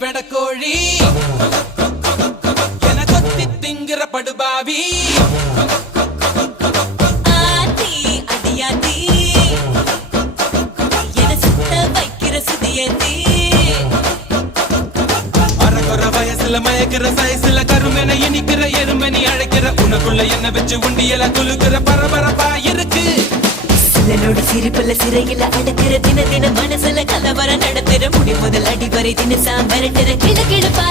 வெடக்கோழி என கொத்தி திங்கிற படுபாவி ஆத்தி அடியாத்தி என சுத்த வைக்கிற சுதியத்தி அறகுற வயசுல மயக்கிற சயசுல கருமென இனிக்கிற எருமனி அழைக்கிற உனக்குள்ள என்ன வச்சு உண்டியல குலுக்கிற பரபரப்பா இருக்கு சிலனோடு சிரிப்புல சிறையில அடக்கிற தின தின மனசுல கலவரம் நடத்துற முடி முதல் அடி வரை தினசா மிரட்டுற கிழக்கிழப்பா